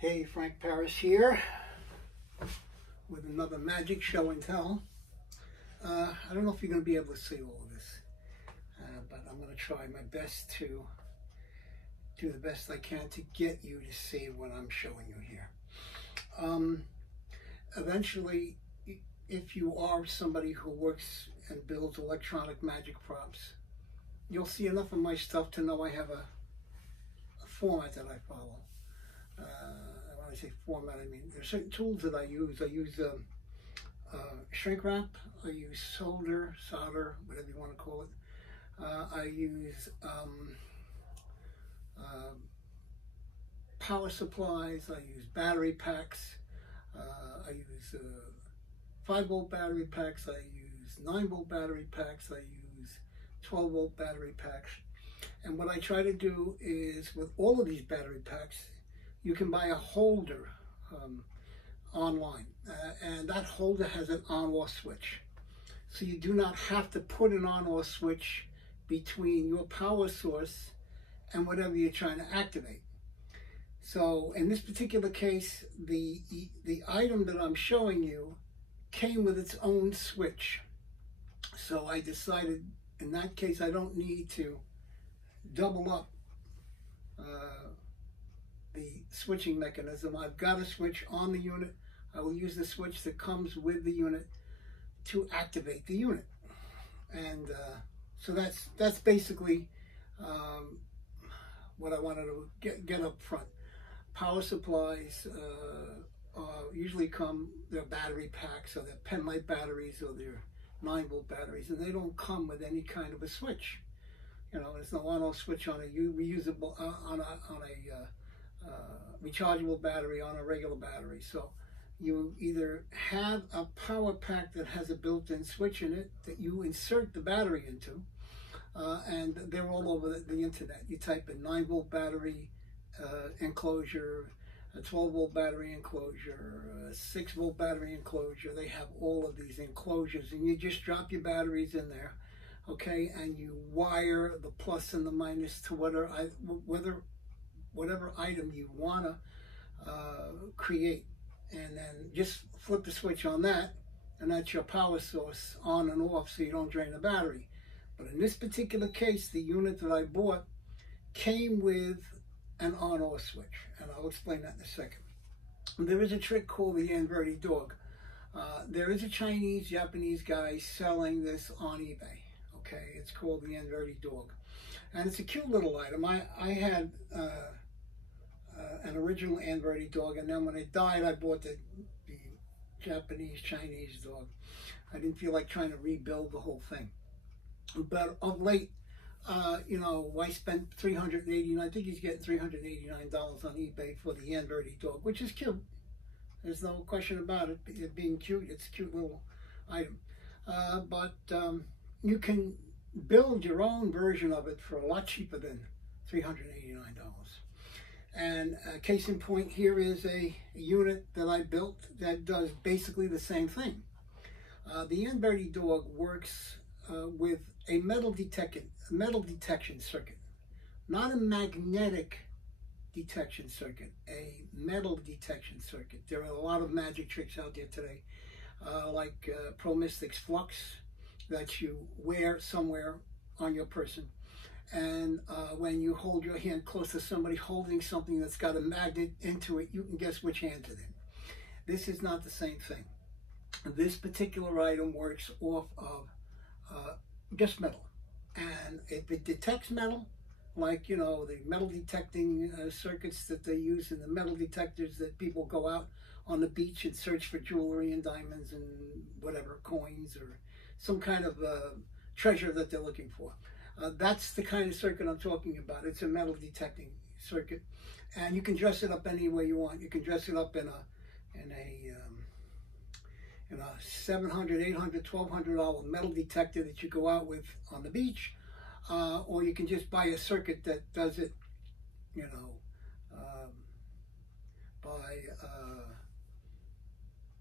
Hey, Frank Paris here with another magic show and tell. I don't know if you're going to be able to see all of this, but I'm going to try my best to do the best I can to get you to see what I'm showing you here. Eventually, if you are somebody who works and builds electronic magic props, you'll see enough of my stuff to know I have a format that I follow. When I say format, I mean there's certain tools that I use. I use shrink wrap. I use solder, whatever you want to call it. I use power supplies. I use battery packs. I use 5-volt battery packs. I use 9-volt battery packs. I use 12-volt battery packs. And what I try to do is, with all of these battery packs, you can buy a holder online, and that holder has an on-off switch. So you do not have to put an on-off switch between your power source and whatever you're trying to activate. So in this particular case, the item that I'm showing you came with its own switch. So I decided in that case I don't need to double up the switching mechanism. I've got a switch on the unit. I will use the switch that comes with the unit to activate the unit. And so that's basically what I wanted to get up front. Power supplies usually come, they're battery packs, or they're pen light batteries, or they're 9-volt batteries, and they don't come with any kind of a switch. You know, there's no on-off switch on a reusable, on a rechargeable battery, on a regular battery. So you either have a power pack that has a built-in switch in it that you insert the battery into, and they're all over the internet. You type in 9-volt battery enclosure, a 12-volt battery enclosure, a 6-volt battery enclosure. They have all of these enclosures, and you just drop your batteries in there, okay, and you wire the plus and the minus to whatever item you want to create, and then just flip the switch on that, and that's your power source on and off, so you don't drain the battery. But in this particular case, the unit that I bought came with an on-off switch, and I'll explain that in a second. There is a trick called the inverted dog. There is a Chinese, Japanese guy selling this on eBay. Okay, it's called the inverted dog, and it's a cute little item. I had an original inverted dog, and then when it died, I bought the Japanese, Chinese dog. I didn't feel like trying to rebuild the whole thing. But of late, you know, I spent $389. I think he's getting $389 on eBay for the inverted dog, which is cute. There's no question about it being cute. It's a cute little item. But you can build your own version of it for a lot cheaper than $389. And case in point, here is a unit that I built that does basically the same thing. The inverted dog works with a metal detection circuit, not a magnetic detection circuit, a metal detection circuit. There are a lot of magic tricks out there today, like Pro Mystics Flux, that you wear somewhere on your person. And when you hold your hand close to somebody holding something that's got a magnet into it, you can guess which hand it's in. This is not the same thing. This particular item works off of just metal. And if it detects metal, like, you know, the metal detecting circuits that they use in the metal detectors that people go out on the beach and search for jewelry and diamonds and whatever, coins or some kind of treasure that they're looking for. That's the kind of circuit I'm talking about. It's a metal detecting circuit, and you can dress it up any way you want. You can dress it up in a $700, $800, $1,200 metal detector that you go out with on the beach, or you can just buy a circuit that does it, you know,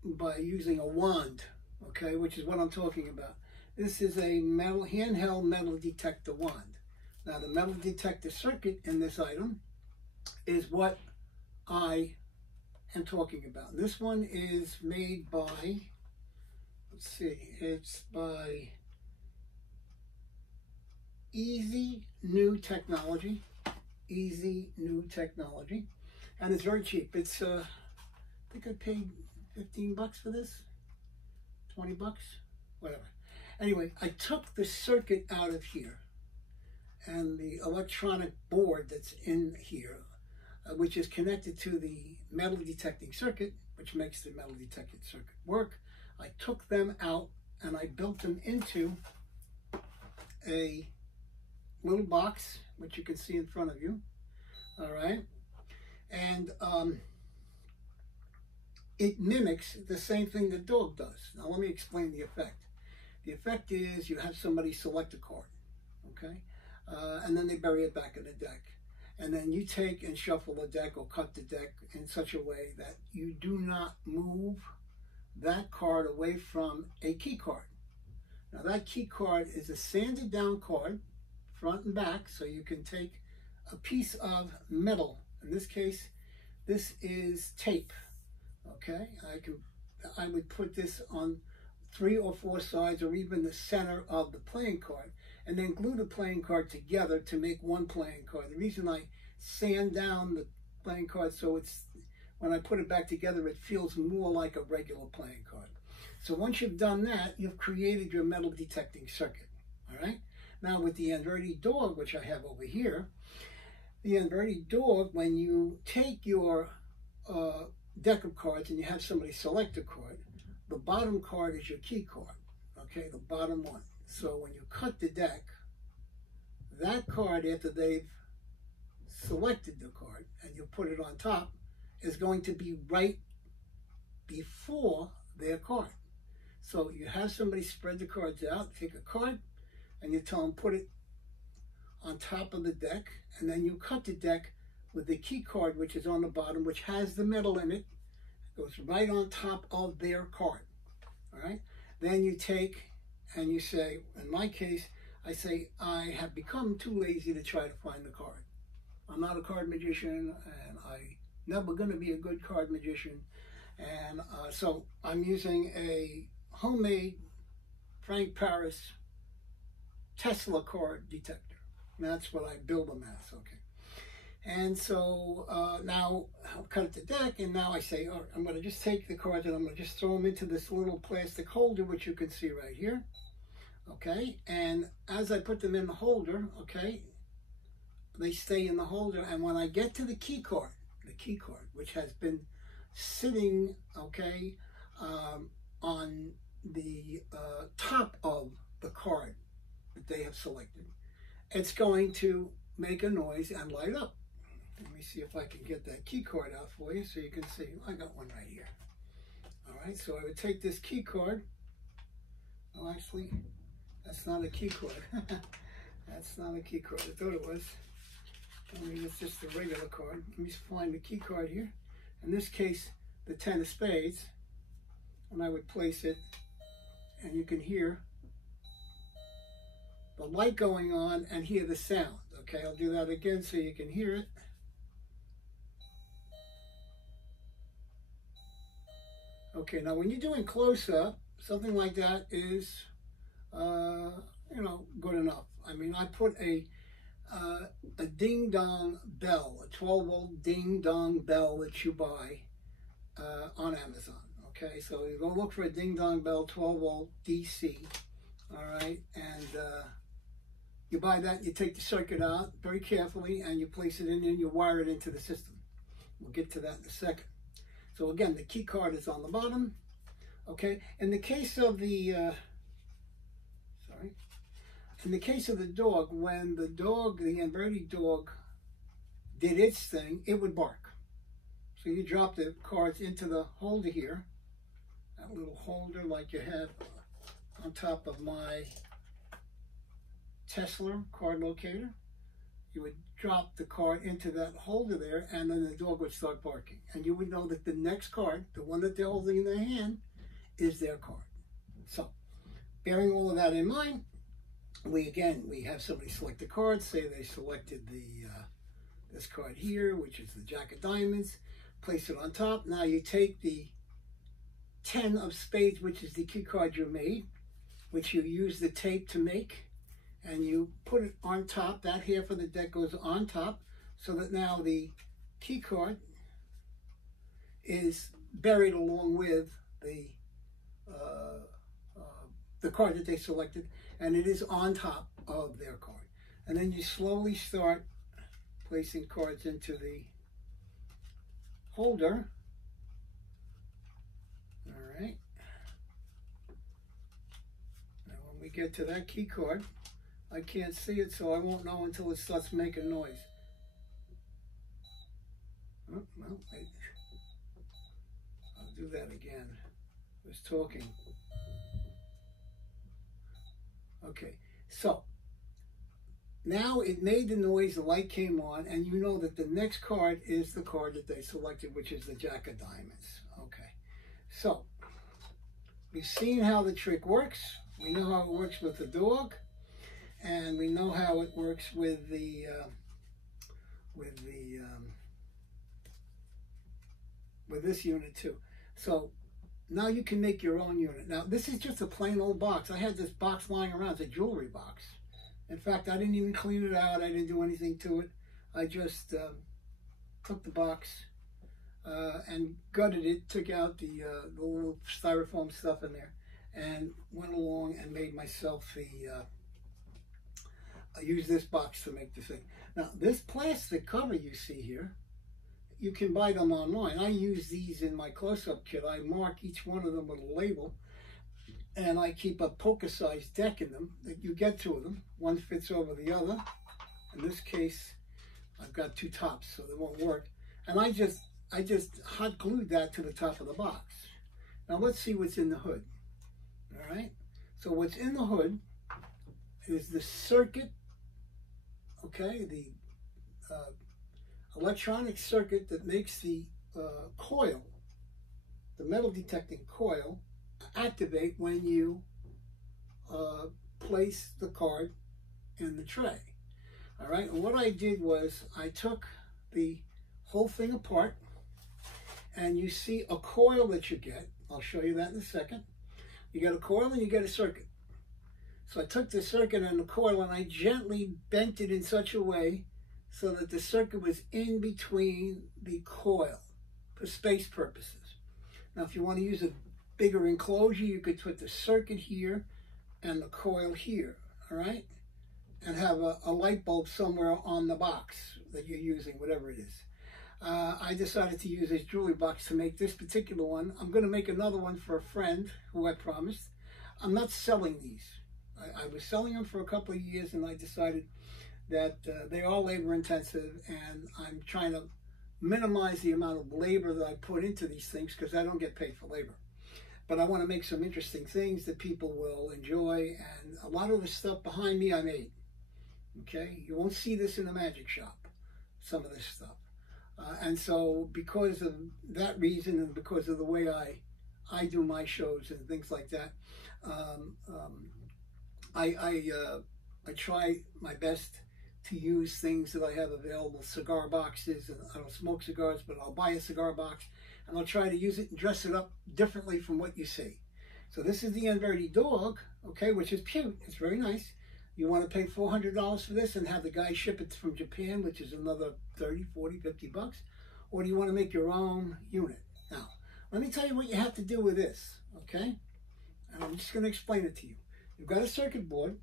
by using a wand, okay, which is what I'm talking about. This is a handheld metal detector wand. Now, the metal detector circuit in this item is what I am talking about. This one is made by, let's see, it's by Easy New Technology. Easy New Technology. And it's very cheap. It's, I think I paid 15 bucks for this. 20 bucks, whatever. Anyway, I took the circuit out of here and the electronic board that's in here, which is connected to the metal detecting circuit, which makes the metal detecting circuit work. I took them out and I built them into a little box, which you can see in front of you. All right. And it mimics the same thing the dog does. Now let me explain the effect. The effect is you have somebody select a card, okay? And then they bury it back in the deck. And then you take and shuffle the deck or cut the deck in such a way that you do not move that card away from a key card. Now that key card is a sanded down card, front and back, so you can take a piece of metal. In this case, this is tape, okay? I would put this on 3 or 4 sides or even the center of the playing card and then glue the playing card together to make one playing card. The reason I sand down the playing card so it's, when I put it back together, it feels more like a regular playing card. So once you've done that, you've created your metal detecting circuit, all right? Now with the inverted dog, which I have over here, the inverted dog, when you take your deck of cards and you have somebody select a card, the bottom card is your key card, okay, the bottom one. So when you cut the deck, that card, after they've selected the card and you put it on top, is going to be right before their card. So you have somebody spread the cards out, take a card, and you tell them put it on top of the deck, and then you cut the deck with the key card, which is on the bottom, which has the metal in it, goes right on top of their card, all right? Then you take and you say, in my case, I say, I have become too lazy to try to find the card. I'm not a card magician, and I'm never going to be a good card magician, and so I'm using a homemade Frank Paris Tesla card detector. That's what I build them as, okay? And so now I'll cut the deck, and now I say, all right, I'm going to just take the cards and I'm going to just throw them into this little plastic holder, which you can see right here, okay? And as I put them in the holder, okay, they stay in the holder, and when I get to the key card, which has been sitting, okay, on the top of the card that they have selected, it's going to make a noise and light up. Let me see if I can get that key card out for you so you can see. I got one right here. All right, so I would take this key card. Oh, actually, that's not a key card. That's not a key card. I thought it was. I mean, it's just a regular card. Let me find the key card here. In this case, the 10 of spades. And I would place it, and you can hear the light going on and hear the sound. Okay, I'll do that again so you can hear it. Okay, now when you're doing close-up, something like that is, you know, good enough. I mean, I put a ding-dong bell, a 12-volt ding-dong bell that you buy on Amazon. Okay, so you go look for a ding-dong bell, 12-volt DC, all right, and you buy that, you take the circuit out very carefully, and you place it in and you wire it into the system. We'll get to that in a second. So again, the key card is on the bottom, okay? In the case of the, in the case of the dog, when the dog, the inverted dog, did its thing, it would bark. So you drop the cards into the holder here, that little holder like you have on top of my Tesla card locator. You would drop the card into that holder there, and then the dog would start barking. And you would know that the next card, the one that they're holding in their hand, is their card. So, bearing all of that in mind, we have somebody select the card. Say they selected the this card here, which is the Jack of Diamonds. place it on top. Now you take the 10 of spades, which is the key card you made, which you use the tape to make, and you put it on top. That half of the deck goes on top, so that now the key card is buried along with the card that they selected, and it is on top of their card. And then you slowly start placing cards into the holder. All right. Now when we get to that key card, I can't see it, so I won't know until it starts making noise. Oh, well, I'll do that again. I was talking. Okay, so now it made the noise, the light came on, and you know that the next card is the card that they selected, which is the Jack of Diamonds. Okay, so we've seen how the trick works. We know how it works with the dog, and we know how it works with this unit too. So now you can make your own unit. Now this is just a plain old box. I had this box lying around. It's a jewelry box. In fact, I didn't even clean it out. I didn't do anything to it. I just took the box and gutted it, took out the little styrofoam stuff in there, and went along and made myself I used this box to make the thing. Now this plastic cover you see here, you can buy them online. I use these in my close-up kit. I mark each one of them with a label, and I keep a poker-sized deck in them. That you get two of them. One fits over the other. In this case, I've got two tops, so they won't work. And I just hot glued that to the top of the box. Now let's see what's in the hood. All right. So what's in the hood is the circuit. Okay, the electronic circuit that makes the coil, the metal detecting coil, activate when you place the card in the tray. All right, and what I did was I took the whole thing apart, and you see a coil that you get. I'll show you that in a second. You get a coil and you get a circuit. So I took the circuit and the coil and I gently bent it in such a way so that the circuit was in between the coil for space purposes. Now if you want to use a bigger enclosure, you could put the circuit here and the coil here, all right? And have a light bulb somewhere on the box that you're using, whatever it is. I decided to use this jewelry box to make this particular one. I'm going to make another one for a friend who I promised. I'm not selling these. I was selling them for a couple of years, and I decided that they are labor intensive, and I'm trying to minimize the amount of labor that I put into these things because I don't get paid for labor. But I want to make some interesting things that people will enjoy, and a lot of the stuff behind me I made. Okay, you won't see this in the magic shop, some of this stuff. And so because of that reason and because of the way I do my shows and things like that, I try my best to use things that I have available, cigar boxes, and I don't smoke cigars, but I'll buy a cigar box and I'll try to use it and dress it up differently from what you see. So this is the Inverti dog, okay, which is cute. It's very nice. You want to pay $400 for this and have the guy ship it from Japan, which is another 30, 40, 50 bucks? Or do you want to make your own unit? Now, let me tell you what you have to do with this, okay? And I'm just going to explain it to you. You've got a circuit board,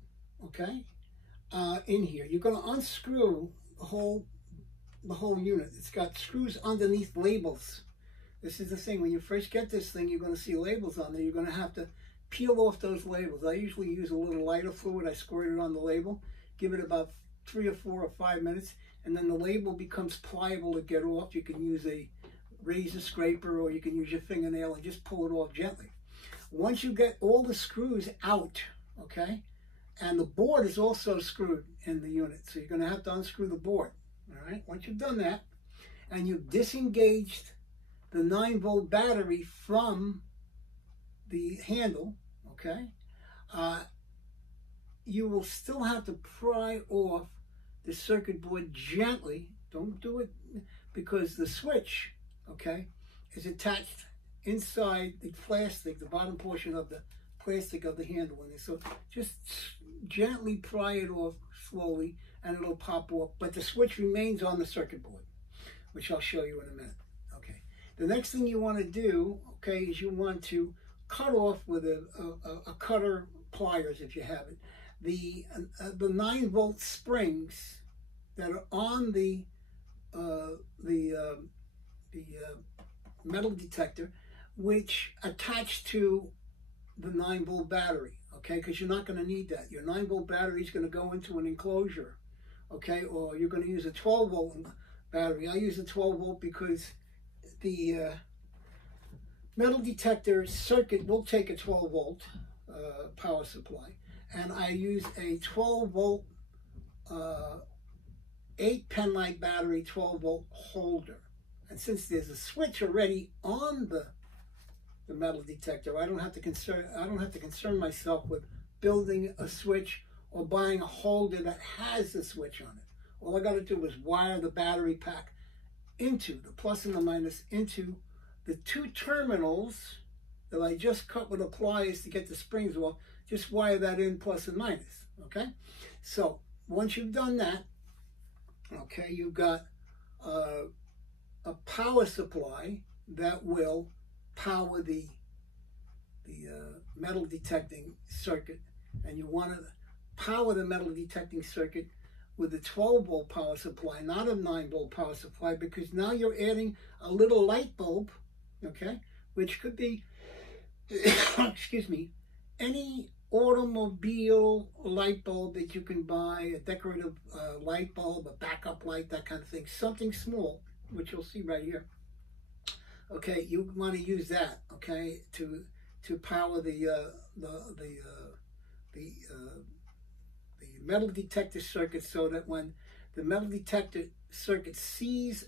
okay, in here. You're going to unscrew the whole unit. It's got screws underneath labels. This is the thing. When you first get this thing, you're going to see labels on there. You're going to have to peel off those labels. I usually use a little lighter fluid. I squirt it on the label, give it about 3 or 4 or 5 minutes, and then the label becomes pliable to get off. You can use a razor scraper or you can use your fingernail and just pull it off gently. Once you get all the screws out, okay, and the board is also screwed in the unit, so you're going to have to unscrew the board, all right? Once you've done that and you've disengaged the 9-volt battery from the handle, okay, you will still have to pry off the circuit board gently. Don't do it because the switch okay, is attached inside the plastic, the bottom portion of the plastic of the handle in there. So just gently pry it off slowly and it'll pop off, but the switch remains on the circuit board, which I'll show you in a minute. Okay, the next thing you want to do, okay, is you want to cut off with a cutter, pliers if you have it, the 9-volt springs that are on the metal detector, which attach to the 9-volt battery, okay, because you're not going to need that. Your 9-volt battery is going to go into an enclosure, okay, or you're going to use a 12-volt battery. I use a 12-volt because the metal detector circuit will take a 12-volt power supply, and I use a 12-volt 8-pen light battery 12-volt holder. And since there's a switch already on the metal detector, I don't have to concern myself with building a switch or buying a holder that has a switch on it. All I got to do is wire the battery pack into the plus and the minus into the 2 terminals that I just cut with the pliers to get the springs off. Just wire that in plus and minus. Okay, so once you've done that, okay, you've got a power supply that will power the metal detecting circuit, and you want to power the metal detecting circuit with a 12-volt power supply, not a 9-volt power supply, because now you're adding a little light bulb, okay, which could be, excuse me, any automobile light bulb that you can buy, a decorative light bulb, a backup light, that kind of thing, something small, which you'll see right here. Okay, you want to use that, okay, to power the metal detector circuit, so that when the metal detector circuit sees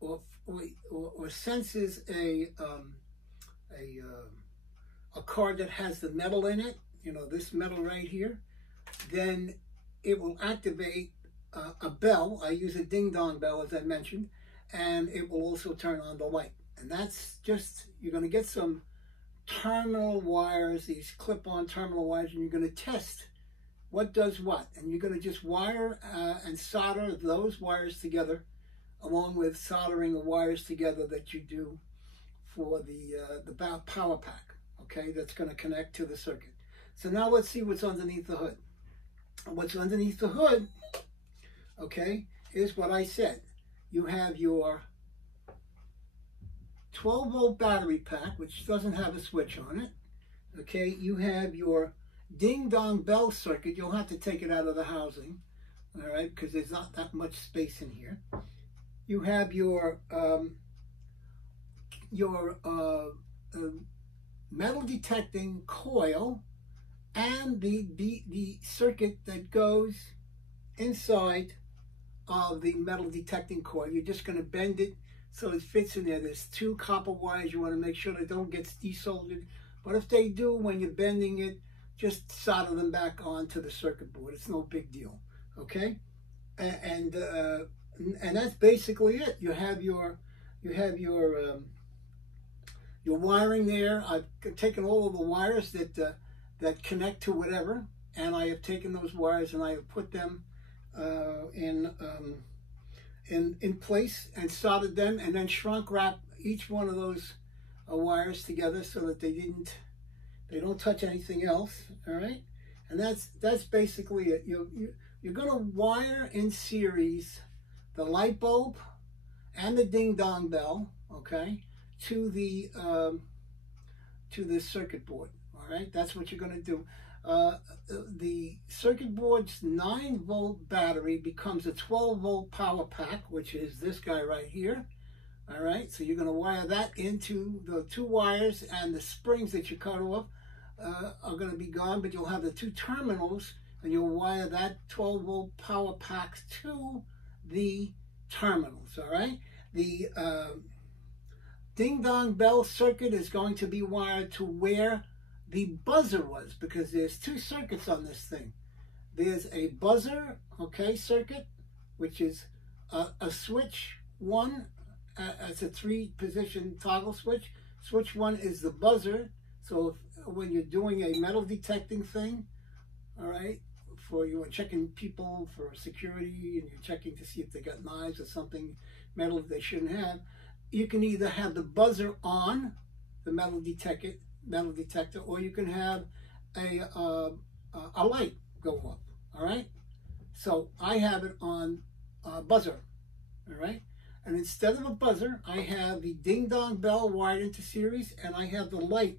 or senses a card that has the metal in it, you know, this metal right here, then it will activate a bell. I use a ding-dong bell, as I mentioned, and it will also turn on the light. And that's just, you're going to get some terminal wires, these clip-on terminal wires, and you're going to test what does what. And you're going to just wire and solder those wires together, along with soldering the wires together that you do for the power pack, okay, that's going to connect to the circuit. So now let's see what's underneath the hood. What's underneath the hood, okay, is what I said. You have your 12-volt battery pack, which doesn't have a switch on it. Okay, you have your ding-dong bell circuit. You'll have to take it out of the housing, all right, because there's not that much space in here. You have your metal detecting coil and the circuit that goes inside of the metal detecting coil. You're just going to bend it so it fits in there. There's 2 copper wires. You want to make sure they don't get desoldered, but if they do, when you're bending it, just solder them back onto the circuit board. It's no big deal, okay? And that's basically it. You have your wiring there. I've taken all of the wires that connect to whatever, and I have taken those wires and I have put them in place and soldered them, and then shrunk wrap each one of those wires together so that they don't touch anything else. All right, and that's basically it. You're going to wire in series the light bulb and the ding-dong bell, okay, to the circuit board. All right, that's what you're going to do. The circuit board's 9-volt battery becomes a 12-volt power pack, which is this guy right here. All right, so you're going to wire that into the 2 wires, and the springs that you cut off are going to be gone, but you'll have the 2 terminals, and you'll wire that 12-volt power pack to the terminals. All right, the ding-dong bell circuit is going to be wired to where the buzzer was, because there's 2 circuits on this thing. There's a buzzer, okay, circuit, which is a switch 1 as a 3-position toggle switch. Switch 1 is the buzzer. So when you're doing a metal detecting thing, all right, for you are checking people for security and you're checking to see if they got knives or something metal they shouldn't have, you can either have the buzzer on the metal detector, or you can have a light go off. All right, so I have it on buzzer. All right, and instead of a buzzer, I have the ding dong bell wired into series, and I have the light,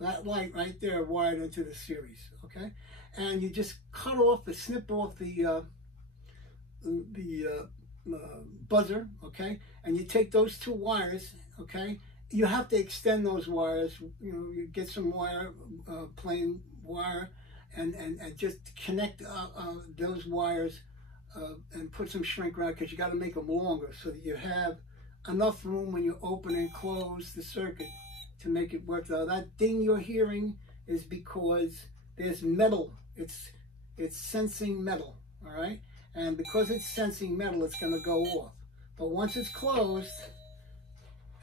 that light right there, wired into the series. Okay, and you just cut off, snip off the buzzer. Okay, and you take those 2 wires. Okay, you have to extend those wires. You know, you get some wire, plain wire, and just connect those wires and put some shrink wrap, because you got to make them longer so that you have enough room when you open and close the circuit to make it work. Now that ding you're hearing is because there's metal. It's sensing metal. All right, and because it's sensing metal, it's going to go off. But once it's closed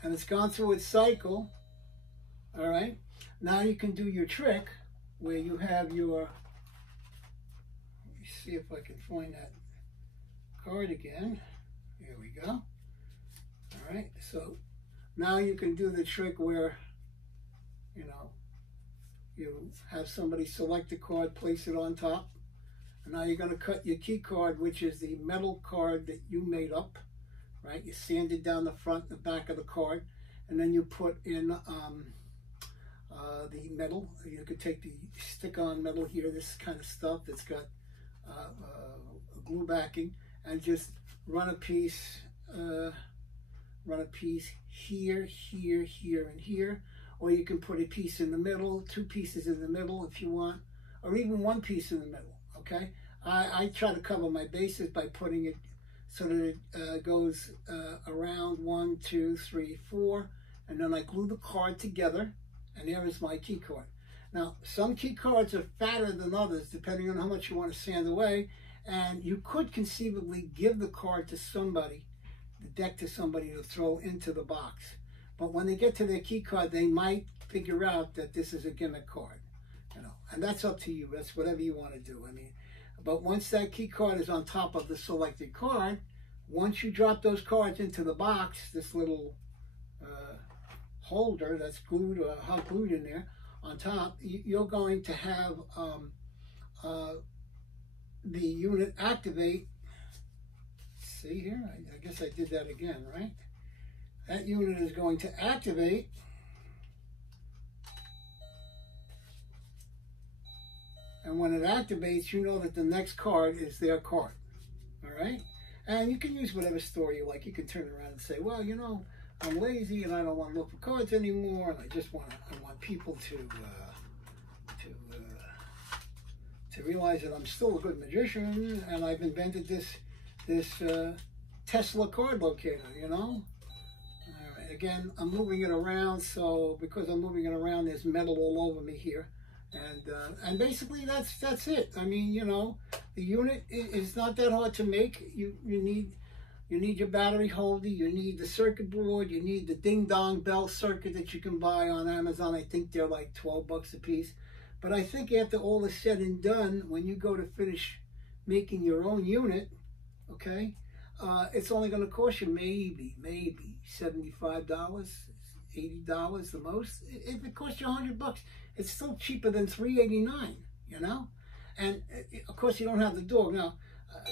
and it's gone through its cycle, all right, now you can do your trick where you have your, let me see if I can find that card again. Here we go. All right, so now you can do the trick where, you know, you have somebody select the card, place it on top, and now you're going to cut your key card, which is the metal card that you made up, right? You sanded down the front and the back of the card, and then you put in the metal. You could take the stick-on metal here, this kind of stuff that's got glue backing, and just run a piece here, here, here, and here. Or you can put a piece in the middle, 2 pieces in the middle if you want, or even 1 piece in the middle. Okay, I try to cover my bases by putting it so that it goes around 1, 2, 3, 4, and then I glue the card together, and there is my key card. Now, some key cards are fatter than others depending on how much you want to sand away, and you could conceivably give the card to somebody, the deck to somebody to throw into the box. But when they get to their key card, they might figure out that this is a gimmick card, you know, and that's up to you. That's whatever you want to do. I mean, but once that key card is on top of the selected card, once you drop those cards into the box, this little holder that's glued or hot glued in there on top, you're going to have the unit activate. See here, I guess I did that again, right? That unit is going to activate, and when it activates, you know that the next card is their card. All right, and you can use whatever story you like. You can turn around and say, well, you know, I'm lazy and I don't want to look for cards anymore, and I just want people to realize that I'm still a good magician, and I've invented this Tesla card locator, you know. All right, again, I'm moving it around, so because I'm moving it around, there's metal all over me here, and basically that's it. I mean, you know, the unit is not that hard to make. You need your battery holder, you need the circuit board, you need the ding dong bell circuit that you can buy on Amazon. I think they're like 12 bucks a piece. But I think after all is said and done, when you go to finish making your own unit, okay, it's only going to cost you maybe $75, $80 the most. If it costs you $100, it's still cheaper than $3.89, you know. And of course, you don't have the dog. Now,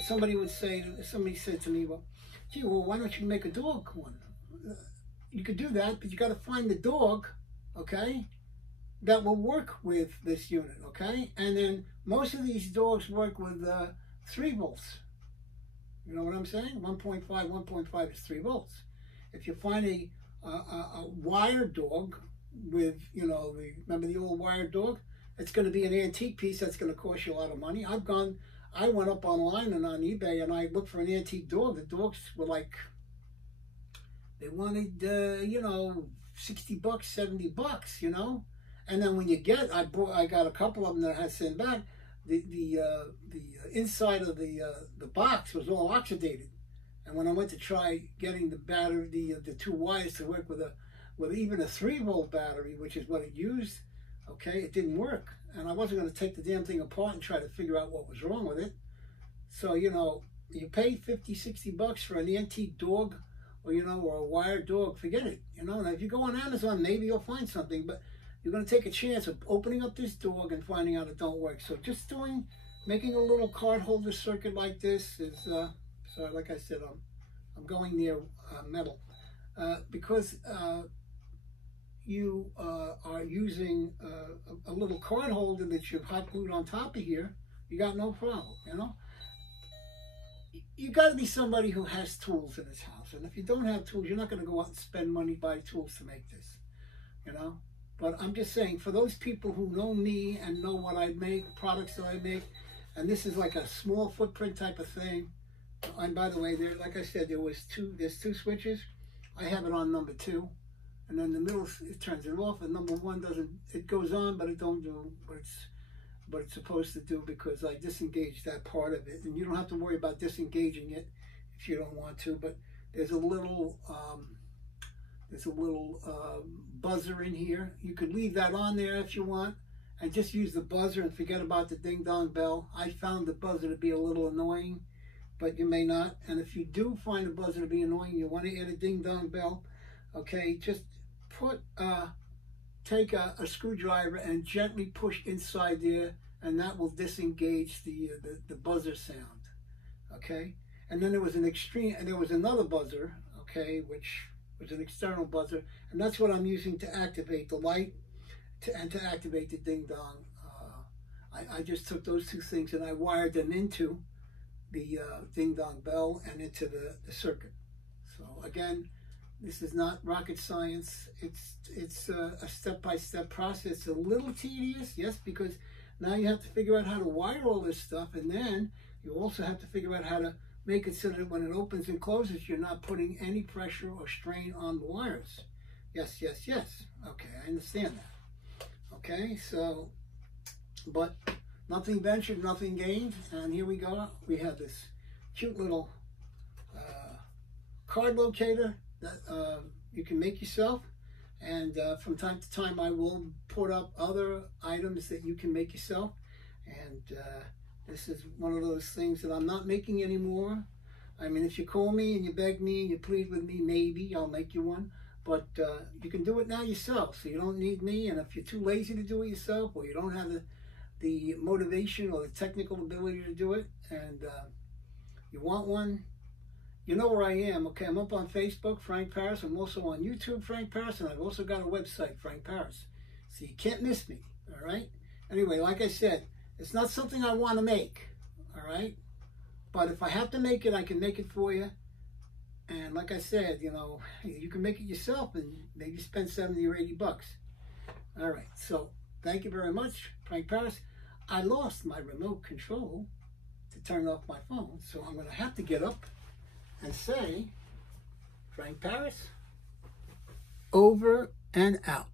somebody said to me, well, gee, well, why don't you make a dog one? You could do that, but you got to find the dog, okay, that will work with this unit, okay? And then most of these dogs work with 3 volts. You know what I'm saying? 1.5 is 3 volts. If you find a wired dog with, you know, remember the old wired dog? It's going to be an antique piece that's going to cost you a lot of money. I went up online and on eBay and I looked for an antique dog. The dogs were like, they wanted, you know, 60 bucks, 70 bucks, you know? And then when you I got a couple of them that I had to send back. The inside of the box was all oxidated. And when I went to try getting the battery, the two wires to work with even a 3-volt battery, which is what it used, okay, it didn't work. And I wasn't going to take the damn thing apart and try to figure out what was wrong with it. So, you know, you pay 50, 60 bucks for an antique dog, or, you know, or a wired dog, forget it. You know, now if you go on Amazon, maybe you'll find something, but you're going to take a chance of opening up this dog and finding out it don't work. So just making a little card holder circuit like this is, so like I said, I'm going near metal. Because you are using a little card holder that you've hot glued on top of here, you got no problem, you know? You got to be somebody who has tools in his house. And if you don't have tools, you're not going to go out and spend money buy tools to make this, you know? But I'm just saying, for those people who know me and know what I make, products that I make, and this is like a small footprint type of thing. And by the way, there, like I said, there's two switches. I have it on number 2. And then the middle, it turns it off, and number 1 doesn't, it goes on, but it don't do what it's supposed to do, because I disengaged that part of it. And you don't have to worry about disengaging it if you don't want to, but there's a little buzzer in here. You could leave that on there if you want, and just use the buzzer and forget about the ding-dong bell. I found the buzzer to be a little annoying, but you may not. And if you do find a buzzer to be annoying, you want to add a ding-dong bell, okay, just take a screwdriver and gently push inside there, and that will disengage the buzzer sound, okay? And then there was another buzzer, okay, which was an external buzzer, and that's what I'm using to activate the light and to activate the ding-dong. I just took those two things and I wired them into the ding-dong bell and into the circuit. So again, this is not rocket science. It's a step-by-step process. It's a little tedious, yes, because now you have to figure out how to wire all this stuff, and then you also have to figure out how to make it so that when it opens and closes, you're not putting any pressure or strain on the wires. Yes, yes, yes. Okay, I understand that. Okay, so, but nothing ventured, nothing gained, and here we go. We have this cute little card locator that you can make yourself, and from time to time I will put up other items that you can make yourself, and this is one of those things that I'm not making anymore. I mean, if you call me and you beg me and you plead with me, maybe I'll make you one, but you can do it now yourself, so you don't need me. And if you're too lazy to do it yourself, or you don't have the motivation or the technical ability to do it, and you want one, you know where I am, okay? I'm up on Facebook, Frank Paris. I'm also on YouTube, Frank Paris, and I've also got a website, Frank Paris. So you can't miss me, all right? Anyway, like I said, it's not something I want to make, all right? But if I have to make it, I can make it for you. And like I said, you know, you can make it yourself and maybe spend 70 or 80 bucks. All right, so thank you very much, Frank Paris. I lost my remote control to turn off my phone, so I'm going to have to get up and say, Frank Paris, over and out.